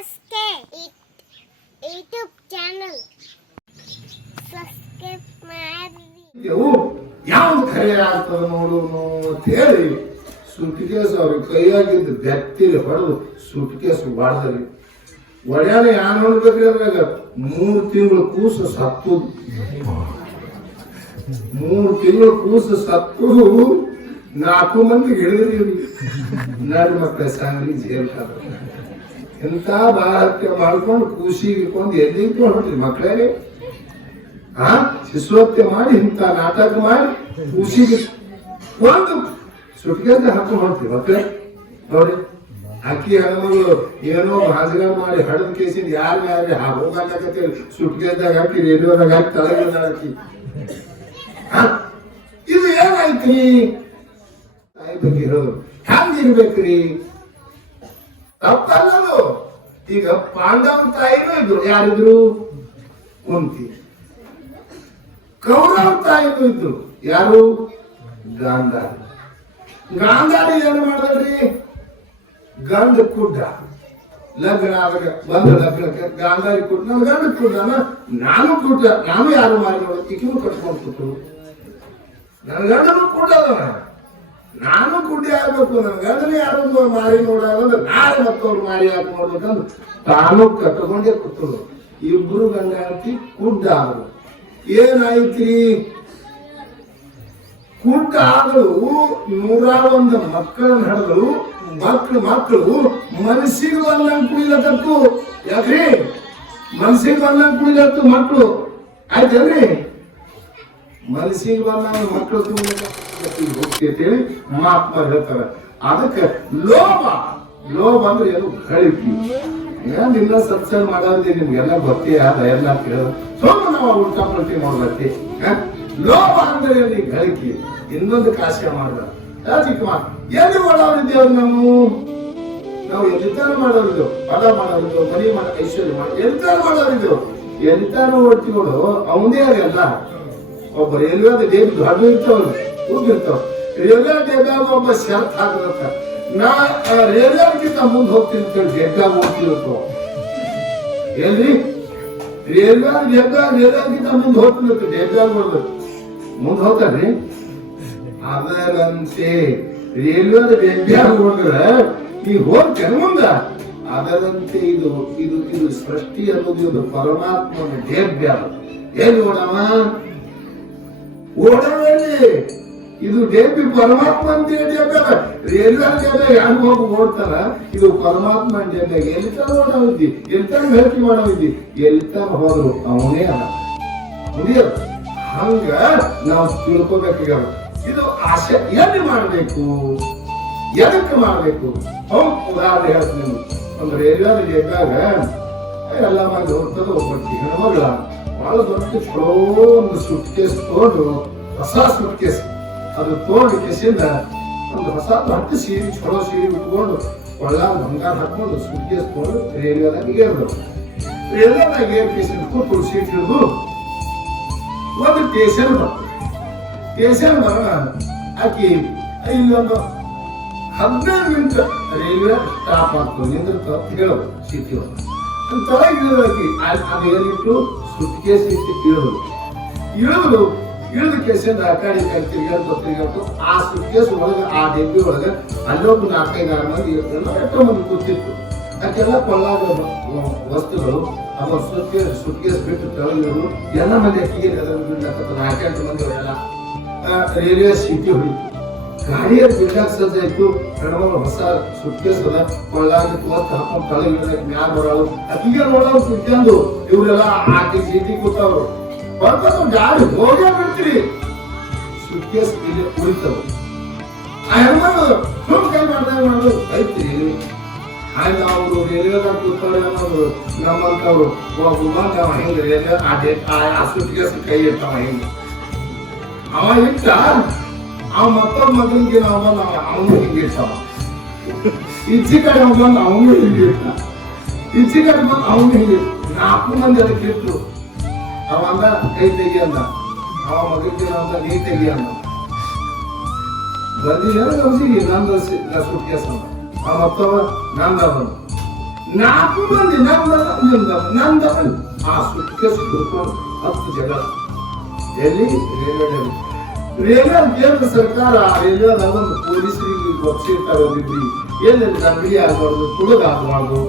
SK YouTube channel subscribe ಮಾಡಿ. ಯಾವ್ದು ಖರೆ ಆಗ್ತದ ನೋಡೋನು ಅಂತ ಹೇಳಿ ಸುಟ್ಕೇಸ್ ಅವ್ರ ಕೈಯಾಗಿದ್ದು ಬೆತ್ತಿರಿ ಹೊಡೆದು ಸುಟ್ಕೇಸ್ ಹೊಡೆದ್ರಿ. ಒಡ್ಯಾನ ಯಾರು ನೋಡ್ಬೇಕ್ರಿ ಅದ್ರಾಗ 3 ತಿಂಗಳು ಕೂಸು ಸತ್ತು. 3 ತಿಂಗಳು ಕೂಸು ಸತ್ತು 4 ಮಂದಿ ಹಿಡಿದ್ರಿ. ನಡು ಮಕ್ಕಳ ಸಾಂಗ್ರಿ ಜೇಲ್ ಎಂತ ಬಾಹತ್ಯ ಮಾಡ್ಕೊಂಡು ಕೂಸಿಗೆ ಇಟ್ಕೊಂಡು ಎಲ್ಲಿಂದ ಹೊರಟ್ರಿ ಮಕ್ಕಳೇ. ಶಿಶುಹತ್ಯೆ ಮಾಡಿ ಇಂಥ ನಾಟಕ ಮಾಡಿ ಕೂಸಿಗೆ ಒಂದು ಸುಟ್ಕೇಸ ಹಾಕೊಂಡು ಹೊರಟ್ರಿ ಮಕ್ಕಳೇ. ನೋಡಿ ಅಕ್ಕಿ ಹೆಣ್ಮಗಳು ಏನೋ ಹಾಜರ ಮಾಡಿ ಹಡದ ಕೇಸಿಂದ ಯಾರು ಹೋಗತ್ತೇಳಿ ಸುಟ್ಕೇಸ್ದಾಗ ಹಾಕಿ ರೇಡಿಯೋದಾಗ ಹಾಕಿ ತಲೆಗಳ ಹಾಕಿ ಇದು ಏನಾಯ್ತ್ರಿ? ತಾಯಿ ಬಗ್ಗೆ ಹೇಳೋದು ಹ್ಯಾಂಗಿರ್ಬೇಕ್ರಿ? ತಪ್ಪಲ್ಲದು. ಈಗ ಪಾಂಡವ ತಾಯಿನೂ ಇದ್ರು. ಯಾರಿದ್ರು? ಕುಂತಿ. ಕೌರವ ತಾಯಿನೂ ಇದ್ರು. ಯಾರು? ಗಾಂಧಾರಿ. ಗಾಂಧಾರಿ ಏನು ಮಾಡಿದ್ರಿ? ಗಂಡ ಕುಡ್ಡ ಲಗ್ನ ಆದಾಗ ಬಂದ ಲಗ್ನಕ್ಕೆ ಗಾಂಧಾರಿ ಕುಡ್ಡ ನನ್ನ ಗಂಡ ಕುಡ್ಡನ ನಾನು ಕುಡ್ಡ. ನಾನು ಯಾರು ಮಾರಿ ನೋಡ ಈಕಿನೂ ಕಟ್ಕೊಂಡು ಕೊಟ್ಟರು. ನನ್ನ ಗಂಡನು ಕುಡ್ಡದ ನಾನು ಕುಡ್ಡಿ ಆಗ್ಬೇಕು. ನನ್ನ ಗಂಡನ ಯಾರು ಮಾರಿ ನೋಡಂದ್ರೆ ನಾಳೆ ಮತ್ತವ್ರು ಮಾರಿ ಹಾಕಿ ನೋಡ್ಬೇಕಂದ್ರೆ ತಾನು ಕಟ್ಕೊಂಡೇ ಕೂತರು. ಇಬ್ರು ಗಂಡ ಹಾಕಿ ಕುಡ್ಡ ಆದ್ರು. ಏನಾಯ್ತ್ರಿ? ಕುಡ್ಡ ಆಗಲು 101 ಮಕ್ಕಳನ್ನ ಹಡೆದು ಮಕ್ಕಳು ಮನಸ್ಸಿಗೆ ಬಂದಂಗೆ ಕುಡಿಲತ್ತತ್ತು. ಯಾಕ್ರಿ? ಮನಸ್ಸಿಗೆ ಬಂದಂಗೆ ಕುಡಿಲತ್ತು ಮಕ್ಕಳು. ಆಯ್ತಲ್ರಿ? ಮನಸ್ಸಿಗೆ ಬಂದಂಗ ಮಕ್ಕಳು ಹೋಗ್ತೇಳಿ ಮಹಾತ್ಮ ಹೇಳ್ತಾರ. ಅದಕ್ಕೆ ಲೋಭ ಅಂದ್ರೆ ಏನು? ಗಳಿಕೆ. ನಿನ್ನ ಸತ್ಸಂಗ ಮಾಡೋದೇ ನಿಮ್ಗೆಲ್ಲ ಗೊತ್ತೇ ಅದ. ಎಲ್ಲ ಕೇಳೋದು ಸ್ವಲ್ಪ ನಾವು ಉಲ್ಟಾ ಪಲ್ಟಿ ಮಾಡ್ಬರ್ತಿ. ಲೋಭ ಅಂದ್ರೆ ಏನು? ಗಳಿಕೆ. ಇನ್ನೊಂದು ಕಾಶ್ಯ ಮಾಡ್ದ ಚಿಕ್ಕ ಮಾತು. ಎಲ್ಲಿ ಮಾಡೋರಿದ್ದೇವ್ ನಾವು ಎಲ್ಲಿತಾನ ಮಾಡೋರಿದ್ದೇವ್. ಹೊಲ ಮಾಡೋರಿದ್ದೇವ್, ಮನಿ ಮಾಡೋ ಐಶ್ವರ್ಯ ಮಾಡೋ ಎಲ್ಲಿತಾನ ಮಾಡೋರಿದ್ದೇವ್. ಎಲ್ಲಿತಾನ ಓಡ್ತಿಗಳು ಅವನೇ ಅದೆಲ್ಲ. ಒಬ್ಬ ರೇಲ್ವೆದ ಡೇಬಿ ದೊಡ್ಡ ಇರ್ತಾವ್ರಿ, ಕೂಗಿರ್ತಾವ. ರೇಲ್ವೆ ಡೇಬ್ಯಾಗ ಒಬ್ಬ ಶರ್ತ್ ಹಾಕತ್ತ. ನಾ ರೇಲ್ವೆಗಿಂತ ಮುಂದೆ ಹೋಗ್ತೀನಿ ಅಂತೇಳಿ ಡೆಬ್ಯಾಗ ಓಡ್ತಿರ್ತಾವ. ಎಲ್ರಿ? ರೇಲ್ವೆಗಿಂತ ಮುಂದೆ ಹೋಗ್ತಿರ್ತ ಡೆಬ್ಯಾಗ ನೋಡ್ಬೇಕು. ಮುಂದೆ ಹೋಗ್ತಾರ್ರಿ. ಅದರಂತೆ ರೇಲ್ವೆದ ಡೆಬ್ಯಾಗ ಹೋದ್ರೆ ನೀವು ಹೋಗ್ತೇನೆ ಮುಂದ. ಅದರಂತೆ ಇದು ಇದು ಇದು ಸೃಷ್ಟಿ ಅನ್ನೋದು ಇದು ಪರಮಾತ್ಮನ ಡೆಬ್ಯಾಗ. ಎಲ್ಲಿ ಓಡವ? ಓಡೋದಲ್ಲಿ ಇದು ಡೇಬಿ ಪರಮಾತ್ಮನ ಡೆಬ್ಯಾಗ. ರೇಲ್ವೆ ಡೆಬ್ಯಾಗ ಯಾರು ಹೋಗಿ ಓಡ್ತಾರ? ಇದು ಪರಮಾತ್ಮನ ಡೆಬ್ಯಾಗ. ಎಲ್ಲಿತಾನ ಓಡವಿದ್ದಿ, ಎಲ್ಲಿತಾನ ಭೇಟಿ ಮಾಡವಿದ್ದಿ, ಎಲ್ಲಿತಾನ ಹೋದ್ರು ಅವನೇ ಅದ ಮುಗಿಯೋದು. ಹಂಗ ನಾವು ತಿಳ್ಕೊಬೇಕಾಗ ಇದು ಆಸೆ ಎಲ್ಲಿ ಮಾಡಬೇಕು, ಎದಕ್ಕೆ ಮಾಡಬೇಕು? ಉದಾಹರಣೆ ಹೇಳ್ತೀನಿ. ಒಂದು ರೇಲ್ವೆ ಡೆಬ್ಯಾಗ ಎಲ್ಲ ಮಂದಿ ಹೋಗ್ತದ. ಒಬ್ಬಟ್ಟಿ ಹೆಣ್ಮಗಳ ಬಹಳ ದೊಡ್ಡ ಚಲೋ ಒಂದು ಸುಟ್ಕೇಸ್ ತಗೊಂಡು, ಹೊಸ ಸುಟ್ಕೇಸ್ ಅದು ತಗೊಂಡು ಕೇಸಿಂದ ಒಂದು ಹೊಸ ದೊಡ್ಡ ಸೀರೆ, ಚಲೋ ಸೀರೆ ಉಟ್ಕೊಂಡು ಒಳ್ಳ ಬಂಗಾರ ಹಾಕೊಂಡು ಸುಟ್ಕೇಸ್ ತಗೊಂಡು ರೇಲ್ವೆದಾಗ ಏರ್ದು. ರೇಲ್ವೆದಾಗ ಏರ್ ಕೇಸಿಂದ ಕೂತು ಸೀಟ್ ಹಿಡಿದು ಒಂದು ಸ್ಟೇಷನ್ ಬರ್ತದೆ. ಸ್ಟೇಷನ್ ಬರೋಣ ಆಕಿ ಇಲ್ಲೊಂದು 15 ನಿಮಿಷ ರೈಲ್ವೆ ಸ್ಟಾಪ್ ಆಗ್ತದೆ, ನಿಂದಿರ್ತಾವ, ಹೇಳೋದು ಸೀಟಿ ತೊಳಗೆ ಇಳಿದಾಕಿ ಅದು ಏನಿಟ್ಟು ಸುಟ್ಕೇಸ್ ಇಟ್ಟು ಇಳಿದು ಕೇಸಿಂದ ಆ ಕಡೆ ತಿರ್ಗಾಡ್ತು. ಆ ಸುಟ್ಕೇಸ್ ಒಳಗೆ, ಆ ಡೆಬ್ಬಿ ಒಳಗೆ ಅಲ್ಲೊಂದು 4-5 ಮಂದಿ ಎಷ್ಟೋ ಮಂದಿ ಕೂತಿತ್ತು. ಅದಕ್ಕೆಲ್ಲ ಕೊಳ್ಳಾದ ವಸ್ತುಗಳು ಅವ ಸುಟ್ಕೇಸ್ ಬಿಟ್ಟು ತೆಳಗಿರೋದು ಎಲ್ಲ ಮಂದಿ ಅಕ್ಕಿಗೆ 4-8 ಮಂದಿ ಅವರೆಲ್ಲ ರೈಲ್ವೆ ಸೀಟಿ ಹೊಡಿತು. ಗಾಡಿಯ ಬಿಲ್ಡಾಗ ಸಜ್ಜಾಯ್ತು. ಹೆಣ್ಮಗಳು ಹೊಸ ಸುಟ್ಕೇಸ್ ಅದ ಕೊಳ್ಳಾಗಿ ತೋರ್ತ ಹಾಕೊಂಡು ತಳಗಿರೋದಕ್ಕೆ ಮ್ಯಾಲ ಬರೋದು ಅಕ್ಕಿಗೆ ನೋಡೋರು ಕುತ್ಕೊಂಡು ಇವರೆಲ್ಲ ಆಕೆ ಸೀಟಿ ಕೂತವ್ರು. ಬರ್ತಾವ ಗಾಡಿ ಹೋಗೇ ಬಿಡ್ತೀರಿ. ಸುಟ್ಕೇಸ್ ಇಲ್ಲಿ ಉಳಿತವು. ಆ ಹೆಣ್ಮಗಳು ಸುಮ್ ಕೈ ಮಾಡ್ದಾಗ ಮಾಡೋದು ಐತ್ರಿ. ಆಯ್ತು ಅವರು ರೇಲ್ವೆದಾಗ ಕೂತವ್ರೆ ಅನ್ನೋದು ನಮ್ಮಂತವ್ರು ಒಬ್ಬ ಹಿಂಗೆ ರೇಲ್ವೆ ಆ ಸುಟ್ಕೇಸ್ ಕೈ ಇರ್ತಾವ. ಹಿಂಗೆ ಅವ ಇಟ್ಟ ಅವ ಮತ್ತೊಬ್ಬ ಮಗನಿಗೆ ನಾವು ಬಂದು ಅವನು ಹಿಂಗೆ ಇರ್ತಾವ. ಈಚಿ ಕಡೆ ಬಂದು ಅವನು ಹಿಂಗೆ ಇರ್ತ, ಈಚಿ ಕಡೆ ಬಂದು ಅವನು ಹಿಂಗೆ 4 ಮಂದಿ ಅದಕ್ಕೆ ಇತ್ತು. ಅವ ಅಂದ ಕೈ ತೆಗಿ ಅಂದ, ಅವ ಮಗನಿಗೆ ಅಂದ ನೀ ತೆಗಿ ಅಂದ. ಬಂದಿಲ್ಲ ನಂದು ಸುಟ್ಕೇಸ್ ಅಂದ. ಆ ಮತ್ತವ ನಂದ ಬಂದು 4 ಮಂದಿ ನಂದ ಆ ಸುಟ್ಕೇಸ್ ಹಿಡ್ಕೊಂಡು 10 ಜನ ಎಲ್ಲಿ ರೇಲ್ವೆ ಕೇಂದ್ರ ಸರ್ಕಾರ ರೈಲ್ವೆ ಒಂದು ಪೊಲೀಸರಿಗೆ ಗೊತ್ತಿರ್ತಾರೆ ಒಂದಿಬ್ರಿ ಎಲ್ಲೆಲ್ಲಿ ಅಂಗಡಿ ಆಗಬಾರ್ದು ತುಳಗ ಆಗಬಾರ್ದು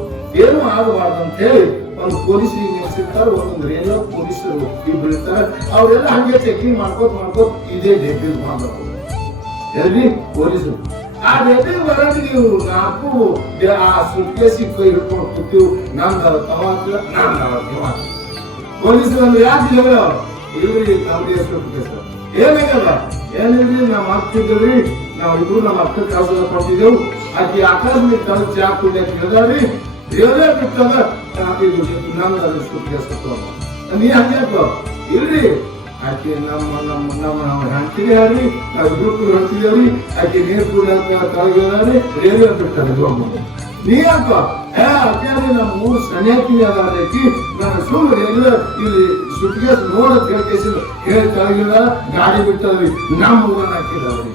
ಏನು ಆಗಬಾರ್ದು ಅಂತ ಹೇಳಿ ಒಂದು ಪೊಲೀಸರಿಗೆ ನೇಮಿಸಿರ್ತಾರೆ ಒಂದೊಂದು ರೈಲ್ವೆ ಪೊಲೀಸರು ಇಬ್ರು ಇರ್ತಾರೆ ಅವರೆಲ್ಲ ಹಂಗೆ ಚೆಕಿಂಗ್ ಮಾಡ್ಕೋತ ಇದೇ ಡೆಬ್ಬಿ ಮಾಡಬೇಕು ಎಲ್ಲಿ ಪೊಲೀಸರು ಆ ಡೆಬ್ಬಿ ಹೊರಗೆ ನೀವು 4 ಆ ಸುಟ್ಕೇಸಿಗೆ ಕೈ ಹಿಡ್ಕೊಂಡು ಕೂತೀವಿ ನಂದು ತವಾತ್ರ ಪೊಲೀಸರು ಅಂದ್ರೆ ಯಾಕೆ ಜಗಳ ಇಲ್ರಿ ನಮ್ಗೆ ಎಷ್ಟು ಏನಾಗಲ್ಲ ಏನಿಲ್ರಿ ನಾವ್ ಆಗ್ತಿದ್ದೀವಿ ನಾವ್ ಇಬ್ರು ನಮ್ಮ ಅಕ್ಕ ಕೆಲಸ ಕೊಟ್ಟಿದ್ದೆವು ಆಕಿ ಆಕಾಶದಲ್ಲಿ ಕಳೆದ ಚಾ ಕುಡಿಯಕ್ಕೆ ಹೇಳಿದ್ರಿ ಹೇಳೇ ಬಿಟ್ಟದ ನಮ್ದು ಅದ್ರ ಸುಟ್ಟ ನೀ ಹಂಗ್ಯಾಕ ಇಲ್ರಿ ಆಕೆ ನಮ್ಮ ಹಂಚಿಗೆ ಹೇಳ್ರಿ ನಾವ್ ಇಬ್ರು ಕೂಡ ಹೊಂಟಿದೇವ್ರಿ ಆಕೆ ನೀರ್ ಕುಡಿಯಕ್ಕೆ ಕಳೆದ್ರಿ ರೇಲ್ವೆ ಬಿಟ್ಟದ ನೀ ಯಾಕ ಅತ್ಯಾದ್ರೆ ನಮ್ಮ 3 ಸನ್ಯಾಸಿನಿ ಅದಾಕಿ ನಾನು ಸುಮ್ಮನೆ ರೇಲ್ವೆ ಇಲ್ಲಿ ಸುಟ್ಕೇಸ್ ನೋಡಕ್ ಹೇಳಿ ಕಳಗಿಲ್ಲ ಗಾಡಿ ಬಿಟ್ಟದ್ರಿ ನಮ್ಮ ಊರನ್ನ ಹಾಕಿದವ್ರಿ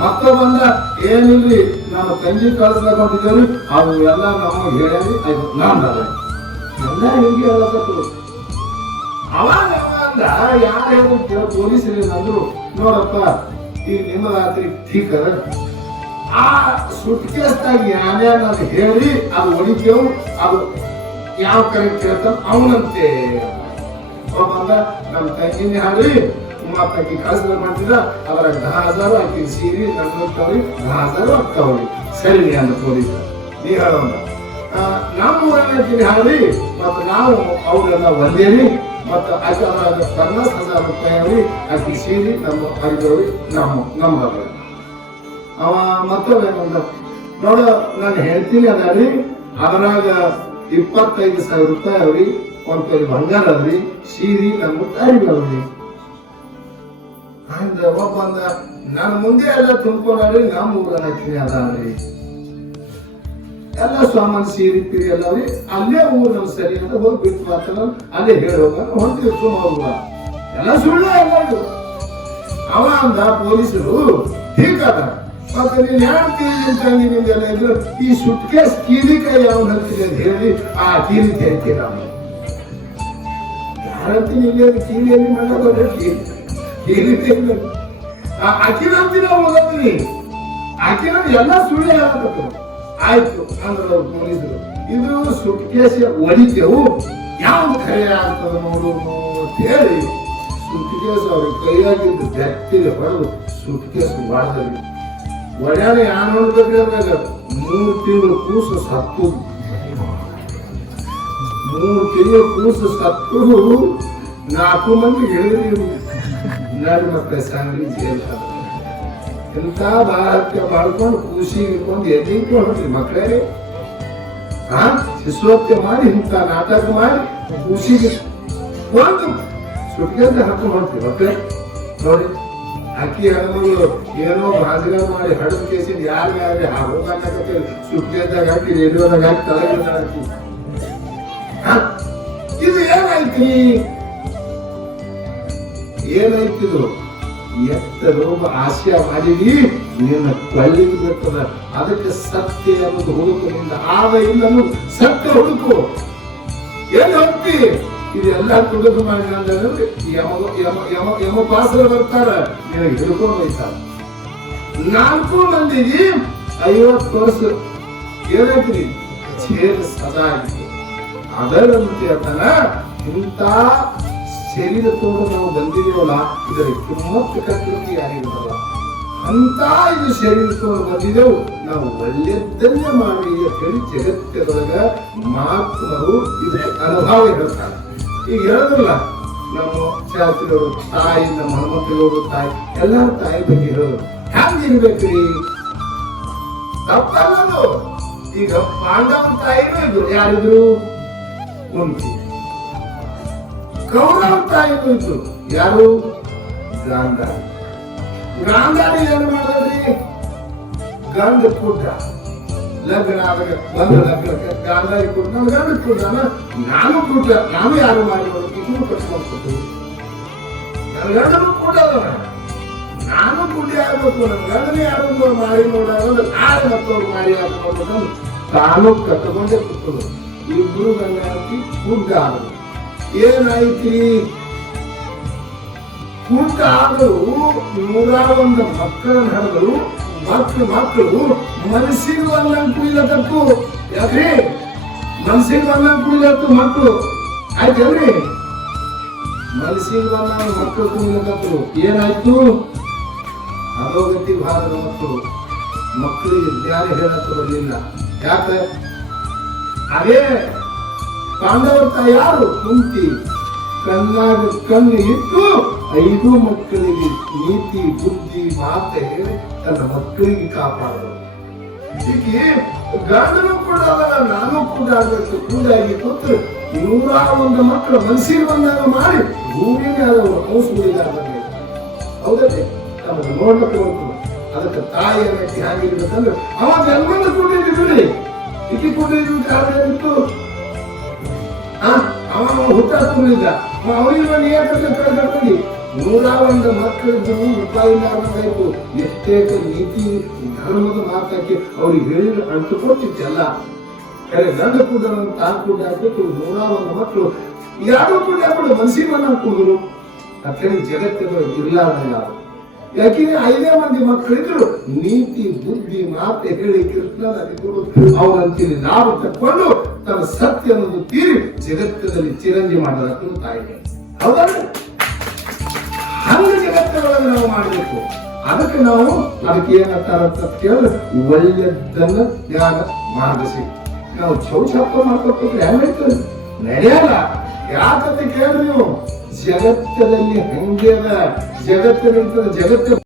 ಮತ್ತ ಬಂದ ಏನಿಲ್ರಿ ನಮ್ಮ ತಂಗಿ ಕಳಿಸ್ಲಾಕೊಂಡಿದ್ದೇವ್ರಿ ಅದು ಎಲ್ಲ ನಮಗೆ ಹೇಳಿ ಅದು ನಾಂದ ಎಲ್ಲ ಹಿಂಗೆ ಹೇಳಕತ್ತು ಅವಾಗ ಯಾರು ಪೊಲೀಸರು ಅಂದ್ರು ನೋಡಪ್ಪ ಈಗ ನಿಮ್ಮ ರಾತ್ರಿ ಠೀಕ್ ಅದ ಆ ಸುಟ್ಕೇಸ್ದಾಗ ಯಾರ್ಯಾರು ನಾನು ಹೇಳಿ ಅದು ಹೊಡಿತೇವು ಅದು ಯಾವ ಕರೆಕ್ಟ್ ಹೇಳ್ತಾನ ಅವನಂತೆ ಬಂದ ನಮ್ಮ ತಂಗಿನೇ ಹಾಡಿ ಮಾತಾಕಿ ಕಳಿಸ್ಲ ಮಾಡ್ತಿದ್ದ ಅವರ 10,000 ಆಕಿ ಸೀರಿ ನನ್ನವ್ರಿ 10,000 ಆಗ್ತಾವ್ರಿ ಸರಿ ಅಂದ ಪೊಲೀಸ್ ನೀ ಹೇಳೋಣ ನಮ್ಮ ಊರನ್ನ ಹಾಡಿ ಮತ್ತು ನಾವು ಅವರೆಲ್ಲ ಒಂದೇರಿ ಮತ್ತು ಆಕೆ ಅವರ 50,000 ರೂಪಾಯಿ ಅವ್ರಿ ಆಕಿ ಸೀರಿ ನಮ್ಮ ಹರಿದವ್ರಿ ನಮ್ಮ ಅವ ಮತ್ತೊಂದ ನೋಡ ನಾನು ಹೇಳ್ತೀನಿ ಅದ್ರಿ ಅದ್ರಾಗ 25,000 ರೂಪಾಯಿ ಅವ್ರಿ ಒಂದ್ ತೊಲಿ ಬಂಗಾರ ಅದ್ರಿ ಸೀರಿ ನಮ್ಮ ಅರಿವ್ರಿ ಅಂದ ಒಬ್ಬಂದ ನಾನು ಮುಂದೆ ಎಲ್ಲ ತುಂಬ್ಕೊಂಡ್ರಿ ನಮ್ಮ ಊರನ್ನ ಹಾಕಿನಿ ಅದಾವ್ರಿ ಎಲ್ಲ ಸಾಮಾನು ಸೀರಿ ಪೀರಿ ಎಲ್ಲವ್ರಿ ಅಲ್ಲೇ ಊರು ನಮ್ ಸರಿ ಅಂತ ಹೋಗಿ ಬಿಟ್ಟು ಮಾತಲ್ಲ ಅಲ್ಲೇ ಹೇಳೋಗ ಹೊಂಟಿವಿ ಸುಮ್ಮ ಎಲ್ಲ ಸುಳ್ಳು ಎಲ್ಲ ಅವ ಅಂದ ಪೊಲೀಸರು ಹೀಗಾದ ಮತ್ತೆ ನೀನ್ ಯಾರು ತಂಗಿ ನಿಂದೆಲ್ಲ ಇದ್ರು ಈ ಸುಟ್ಕೇಸ್ ಕೀಲಿಕಾಯಿ ಯಾವ ಹಂತಿದೆ ಅಂತ ಹೇಳಿ ಆ ಕೀಲಿ ತೆರಿತೀವಿ ನಾವು ಯಾರಂತೀನಿ ಇಲ್ಲಿ ಕೀಲಿಯಲ್ಲಿ ಮಾಡೋದು ಕೀಲಿ ಅಕ್ಕಿನಂತಿನ ಓದತ್ತೀನಿ ಅಕ್ಕಿನ ಎಲ್ಲ ಸುಳ್ಳು ಹೇಳಬೇಕು ಆಯ್ತು ಅಂದ್ರೆ ಪೊಲೀಸರು ಇದು ಸುಟ್ಕೇಸ್ ಒಡಿತೇವು ಯಾವ ಖರೆ ಆಗ್ತದ ನೋಡು ಅಂತ ಹೇಳಿ ಸುಟ್ಕೇಸ್ ಅವ್ರ ಕೈಯಾಗಿದ್ದು ಗಟ್ಟಿಗೆ ಹೊಡೆದು ಸುಟ್ಕೇಸ್ ಮಾಡಿದ್ರಿ ಒಡ್ಯಾನ ಯಾರು ನೋಡ್ಬೇಕ್ರಿ ಅಂದಾಗ 3 ತಿಂಗಳು ಕೂಸು ಸತ್ತು 3 ತಿಂಗಳು ಕೂಸು ಸತ್ತು 4 ಮಂದಿ ಹೇಳಿದ್ರಿ ನಡು ಮಕ್ಕಳ ಸಂಗಡಿ ಜೇಲ್ ಎಂತ ಭಾರತ ಮಾಡ್ಕೊಂಡು ಖುಷಿ ಇಟ್ಕೊಂಡು ಎದ್ದಿಟ್ಟು ಹೊರಟ್ರಿ ಮಕ್ಕಳೇ ಶಿಶುಹತ್ಯೆ ಮಾಡಿ ಇಂಥ ನಾಟಕ ಮಾಡಿ ಖುಷಿಗೆ ಒಂದು ಸುಟ್ಕೇಸ್ ಹಾಕೊಂಡು ಹೊರಟ್ರಿ ಮಕ್ಕಳೇ ನೋಡಿ ಅಕ್ಕಿ ಹೆಣ್ಮಗಳು ಏನೋ ಬಾಜಿಗ ಮಾಡಿ ಹಡದ ಕೇಸಿಂದ ಯಾರು ಹೋಗಕ್ಕೆ ಸುಟ್ಕೇಸ್ದಾಗ ಹಾಕಿ ರೇಡಿಯೋದಾಗ ಹಾಕಿ ತಲೆಗೆ ಹಾಕಿ ಇದು ಏನಾಯ್ತಿದ್ರು ಎತ್ತ ರೋಗ ಆಶಯ ಮಾಡಿದಿ ನಿನ್ನ ಕೊಳ್ಳಿಗೆ ಬರ್ತದ ಅದಕ್ಕೆ ಸತ್ಯ ಅನ್ನೋದು ಹುಡುಕು ನಿಂದ ಆದ ಇಲ್ಲ ಸತ್ಯ ಹುಡುಕು ಏನ್ ಹೋಗ್ತಿ ಇದೆಲ್ಲ ತುಡುಗು ಮಾಡಿ ಯಮ ಪಾಸರ ಬರ್ತಾರ ನಿನಗೆ ಹಿಡ್ಕೊಂಡು ಹೋಯ್ತಾರ 4 ಮಂದಿಗೆ 50 ವರ್ಷ ಏನೈತ್ರಿ ಛೇದ ಸದಾ ಆಗಿತ್ತು ಅದರಂತೆ ಆತನ ಇಂಥ ಶರೀರ ತೋಡು ನಾವು ಬಂದಿದ್ದೇವಲ್ಲ ಇದರ ಕಿಮ್ಮತ್ತು ಕಟ್ಟಲಿಕ್ಕೆ ಯಾರಿಗಲ್ಲ ಅಂತ ಇದು ಶರೀರ ತೋಡು ಬಂದಿದ್ದೆವು ನಾವು ಒಳ್ಳೆಯದನ್ನೇ ಮಾಡಿ ಹೇಳಿ ಜಗತ್ತದೊಳಗ ಮಹಾತ್ಮರು ಇದಕ್ಕೆ ಅನುಭವ ಹೇಳ್ತಾರೆ ಈಗ ಹೇಳಿದ್ರಲ್ಲ ನಮ್ಮ ಶಾಸ್ತ್ರಿಯವರು ತಾಯಿ ನಮ್ಮ ಹನುಮಂತರವರು ತಾಯಿ ಎಲ್ಲರ ತಾಯಿ ಬಗ್ಗೆ ಹೇಳೋದು ಹ್ಯಾಂಗಿರ್ಬೇಕ್ರಿ ತಪ್ಪಲ್ಲದು ಈಗ ಪಾಂಡವನ ತಾಯಿನೂ ಇದ್ರು ಯಾರಿದ್ರು ಕುಂತಿ ಕೌರವ ತಾಯಿನೂ ಇದ್ರು ಯಾರು ಗಾಂಧಾರಿ ಏನು ಮಾಡಿದ್ರಿ ಗಂಡ ಕೂಟ ಲಗ್ನ ಆದಾಗ ಬಂದ ಲಗ್ನಕ್ಕೆ ಗಾಂಧಾರಿ ಕೂಟ ನನ್ನ ಗಂಡ ಕೂಟಾನ ನಾನು ಕೂಟ ನಾನು ಯಾರು ಮಾಡಿ ಇದನ್ನು ಕಟ್ಕೊಂಡು ಕೊಟ್ಟು ನನ್ನ ಗಂಡನು ಕೂಟ ನಾನು ಕೂಡಿ ಆಗ್ಬೇಕು ನನ್ನ ಗಂಡನೇ ಯಾರು ಮಾಡಿ ನೋಡೋದು ನಾಳೆ ಮತ್ತವ್ರು ಮಾಡಿ ಆಗ್ಬೇಕು ತಾನು ಕಟ್ಟಕೊಂಡೇ ಕೂತರು. ಇಬ್ರು ಗಂಡ ಹಾಕಿ ಕೂಟ ಆದರು. ಏನಾಯ್ತಿ? ಕೂಟ ಆದರೂ 101 ಮಕ್ಕಳನ್ನ ಹಡೆದರು. ಮಕ್ಕಳು ಮನಸ್ಸಿಗೆ ಬಂದಂಗೆ ಕುಯ್ಲತ್ತೂ. ಯಾಕ್ರಿ? ಮನಸ್ಸಿಗೆ ಬಂದಂಗೆ ಕುಯ್ಲತ್ತು ಮಕ್ಕಳು. ಆಯ್ತಲ್ರಿ? ಮನಸ್ಸಿಗೆ ಬಂದಂಗೆ ಮಕ್ಕಳು ಕುಯ್ಲತ್ತರು. ಏನಾಯ್ತು? ಅಧೋಗತಿ ಭಾಗದ ಮಕ್ಕಳಿಗೆ ಜ್ಞಾನ ಹೇಳಕ್ಕೆ ಬರಲಿಲ್ಲ. ಯಾಕೆ? ಅದೇ ಪಾಂಡವರ ಯಾರು ಕುಂತಿ ಕಣ್ಣಾಗ ಕಣ್ಣು ಇಟ್ಟು 5 ಮಕ್ಕಳಿಗೆ ನೀತಿ ಬುದ್ಧಿ ಮಾತೆ ಹೇಳಿ ತನ್ನ ಮಕ್ಕಳಿಗೆ ಕಾಪಾಡೋದು. ಹೀಗೆ ಗಂಡನು ಕೂಡ ಅದಲ್ಲ, ನಾನು ಕೂಡ ಆಗಬೇಕು. ಕೂಡಾಗಿ ಕೂತು 101 ಮಕ್ಕಳು ಮನಸ್ಸಿಗೆ ಬಂದಾಗ ಮಾಡಿ ಭೂಮಿಗೆ ಅದನ್ನು ಸುಳಿದಾಗಬೇಕು. ಹೌದಲ್ಲೇ? ನಮಗೆ ನೋಡ್ಲಿಕ್ಕೆ ಬಂತು. ಅದಕ್ಕೆ ತಾಯಿ ಅನ್ನಕ್ಕೆ ಹೇಗಿರ್ಬೇಕಂದ್ರೆ ಅವಾಗ ಎಲ್ಲರೂ ಕೂಡಿದ್ರಿ. ಇಕ್ಕಿ ಕೂಡಿದ್ರು ಕಾರಣ ಏನಿತ್ತು? ಅವ ಹುಟ್ಟಾಕೊಂಡಿದ್ದ. ಅವರಿಗೆ ನಿಯಂತ್ರಣ ಕಳ್ಕೊಂಡು 101 ಮಕ್ಕಳಿದ್ದು ರೂಪಾಯಿನಾರ್ಬೇಕಾಯ್ತು. ಎಷ್ಟೇ ನೀತಿ ಧರ್ಮದ ಮಾತಕ್ಕೆ ಅವ್ರಿಗೆ ಹೇಳಿದ್ರೆ ಅಂಟುಕೊಟ್ಟಿದ್ದೆಲ್ಲ. ಗಂಡ ಕೂಡ ತಾನು ಕೂಡ ಹಾಕ್ಬೇಕು. 101 ಮಕ್ಕಳು ಯಾರು ಕೂಡ ಹಾಕೊಂಡು ಮನಸ್ಸಿಗೆ ಬಂದ ಕೂಡಿದ್ರು. ಅಕ್ಕಡಿ ಜಗತ್ತಿನ ಇರ್ಲಾರ್ದ ಯಾರು? ಯಾಕೆಂದ್ರೆ 5 ಮಂದಿ ಮಕ್ಕಳಿದ್ರು. ನೀತಿ ಬುದ್ಧಿ ಮಾತೆ ಹೇಳಿ ಕೃಷ್ಣನ ಅವರಂತೀನಿ ನಾವು ತಕ್ಕೊಂಡು ತನ್ನ ಸತ್ಯ ಅನ್ನೋದು ತೀರಿ ಜಗತ್ತಿನಲ್ಲಿ ಚಿರಂಜಿ ಮಾಡಬೇಕು ತಾಯಿಗೆ. ಹೌದಲ್ಲ? ಹಂಗ ಜಗತ್ತಿನೊಳಗೆ ನಾವು ಮಾಡಬೇಕು. ಅದಕ್ಕೆ ಏನಂತಾರಂತ ಕೇಳಿದ್ರೆ ಒಳ್ಳೆದನ್ನ ತ್ಯಾಗ ಮಾಡಿಸಿ. ನಾವು ಚೌಚಪ್ಪ ಮಾಡ್ಕೊಟ್ರೆ ಹೆಂಗಾಯ್ತು? ನಡೆಯಲ್ಲ. ಯಾಕಂತ ಕೇಳ್ರಿ ನೀವು? ಜಗತ್ತದಲ್ಲಿ ಹಂಗೆ ಅದ. ಜಗತ್ತಿನ ಜಗತ್ತು